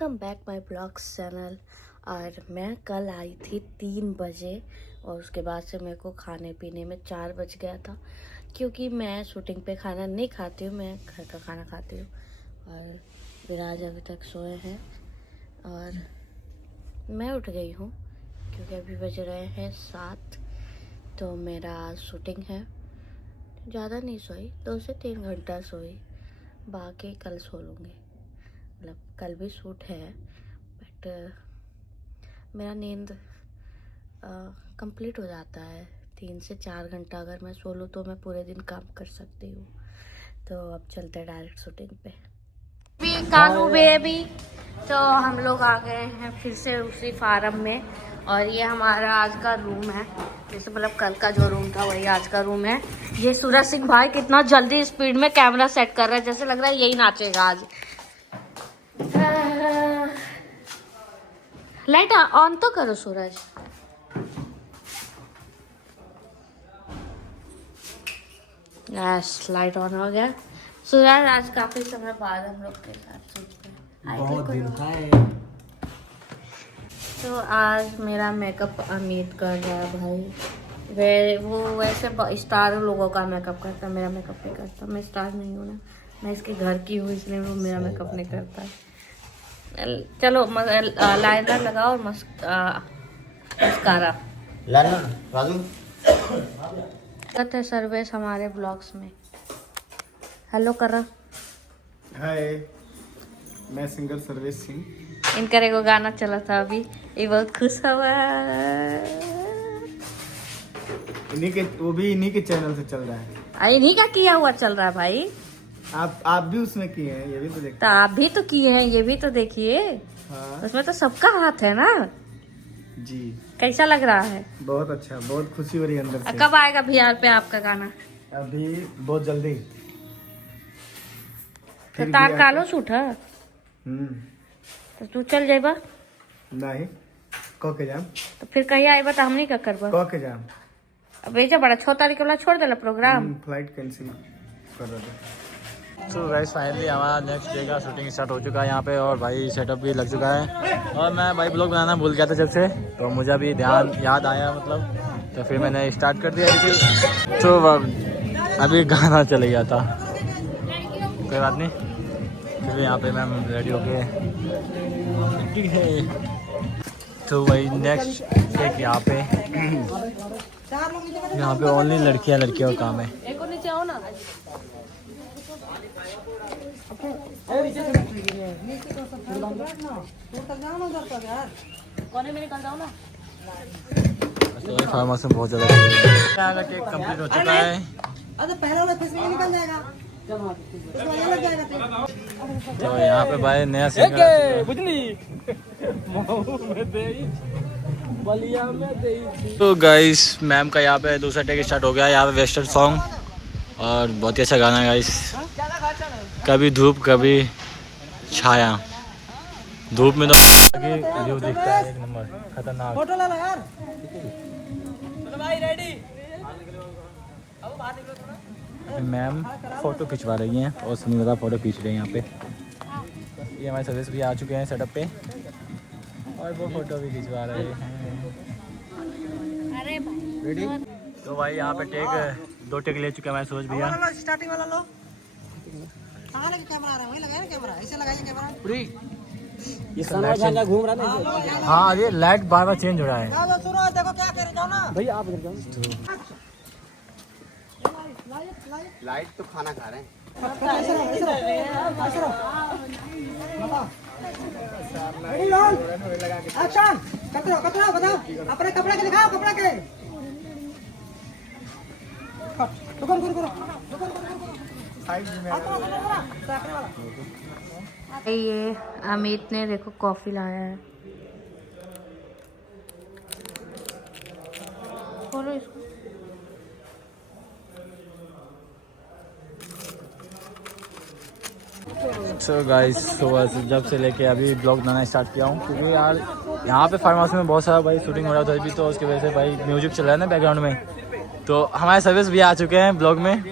Welcome back my blogs channel. और मैं कल आई थी 3 बजे और उसके बाद से मेरे को खाने पीने में 4 बज गया था, क्योंकि मैं शूटिंग पे खाना नहीं खाती हूँ, मैं घर का खाना खाती हूँ। और विराज अभी तक सोए हैं और मैं उठ गई हूँ क्योंकि अभी बज रहे हैं 7। तो मेरा आज शूटिंग है, ज़्यादा नहीं सोई, 2 से 3 घंटा सोई, बाकी कल सो लूँगी। मतलब कल भी शूट है बट मेरा नींद कंप्लीट हो जाता है 3 से 4 घंटा। अगर मैं सो लूँ तो मैं पूरे दिन काम कर सकती हूँ। तो अब चलते हैं डायरेक्ट शूटिंग पे। कानू बेबी, तो हम लोग आ गए हैं फिर से उसी फार्म में और ये हमारा आज का रूम है। जैसे मतलब कल का जो रूम था वही आज का रूम है। ये सूरज सिंह भाई कितना जल्दी स्पीड में कैमरा सेट कर रहा है, जैसे लग रहा है यही नाचेगा आज। लाइट ऑन तो करो सूरज। यस, लाइट ऑन हो गया। सूरज आज काफी समय बाद हम लोग के साथ बहुत दिन था। तो आज मेरा मेकअप अमित कर रहा है भाई। वो वैसे स्टार लोगों का मेकअप करता, मेरा मेकअप नहीं करता। मैं स्टार नहीं हूँ ना, मैं इसके घर की हूँ, इसलिए वो मेरा मेकअप नहीं करता। चलो लाइनर लगाओ और मस्कारा। कहते हैं सर्वेश हमारे ब्लॉग्स में। हेलो कर रहा। हाय, मैं सिंगर सर्वेश सिंह। इनका एगो गाना चला था अभी, ये बहुत खुश हुआ। वो भी इन्हीं के चैनल से चल रहा है। इन्हीं का किया हुआ चल रहा है भाई। आप भी उसमें किए हैं, ये भी तो देखते तो आप भी तो किए हैं, ये भी तो देखिए। हाँ उसमें तो सबका हाथ है ना जी। कैसा लग रहा है? बहुत अच्छा, बहुत खुशी हो रही है अंदर से। कब आएगा बिहार पे आपका गाना? अभी बहुत जल्दी। तो तार कालो सूट है तो तू चल जाएगा नहीं कह के जाम। तो फिर कहीं आएगा तो हम नहीं करबा। कह के जाम। अब भेजा बड़ा 6 तारीख वाला छोड़ देला प्रोग्राम। फ्लाइट कैंसिल कर रहा था। तो गाइस फाइनली हमारा नेक्स्ट डे का शूटिंग स्टार्ट हो चुका है यहाँ पे, और भाई सेटअप भी लग चुका है। और मैं भाई ब्लॉग बनाना भूल गया था जब से, तो मुझे अभी याद आया मतलब, तो फिर मैंने स्टार्ट कर दिया। तो अभी गाना चले गया था, कोई बात नहीं। फिर यहाँ पे मैम रेडी हो गए है। तो वही नेक्स्ट एक यहाँ पे ओनली लड़कियाँ का काम है। फार्मेसी में बहुत ज़्यादा यहाँ का केक कंप्लीट हो चुका है। तो यहाँ पे भाई नया सिंगर तो गाइस मैम का यहाँ पे दूसरा टेक स्टार्ट हो गया है। यहाँ पे वेस्टर्न सॉन्ग और बहुत ही अच्छा गाना है गाइस। कभी धूप कभी छाया, धूप में तो व्यू दिखता है एक नंबर खतरनाक। फोटो ला यार भाई, रेडी। मैम फोटो खिंचवा रही हैं और सुनील का फोटो खींच रहे हैं यहाँ पे। ये हमारे सर्विस भी आ चुके हैं सेटअप पे और वो फोटो भी खिंचवा रहे हैं। रेडी। तो भाई यहाँ पे टेक 2 टेक ले चुके हैं हमारे सूरज भैया। स्टार्टिंग वाला लो। कहाँ लगे कैमरा आ रहा है? वही लगाया ना कैमरा, ऐसे लगाइए कैमरा। पूरी ये घूम रहा है। हाँ ये लाइट बार बार चेंज हो रहा है। जाओ सुनो, देखो क्या करे, जाओ ना भैया आप इधर जाओ। लाइट तो खाना खा रहे हैं। एक्शन। कपड़ा बताओ, अपने कपड़ा के दिखाओ, कपड़ा के। ये अमित ने देखो कॉफी लाया है। खोलो इसको। सो गाइस सुबह से जब से लेके अभी ब्लॉग बनाना स्टार्ट किया हूँ, क्योंकि यार यहाँ पे फार्मेसी में बहुत सारा भाई शूटिंग हो रहा था अभी, तो उसकी वजह से भाई म्यूजिक चल रहा है ना बैकग्राउंड में। तो हमारे सर्विस भी आ चुके हैं ब्लॉग में।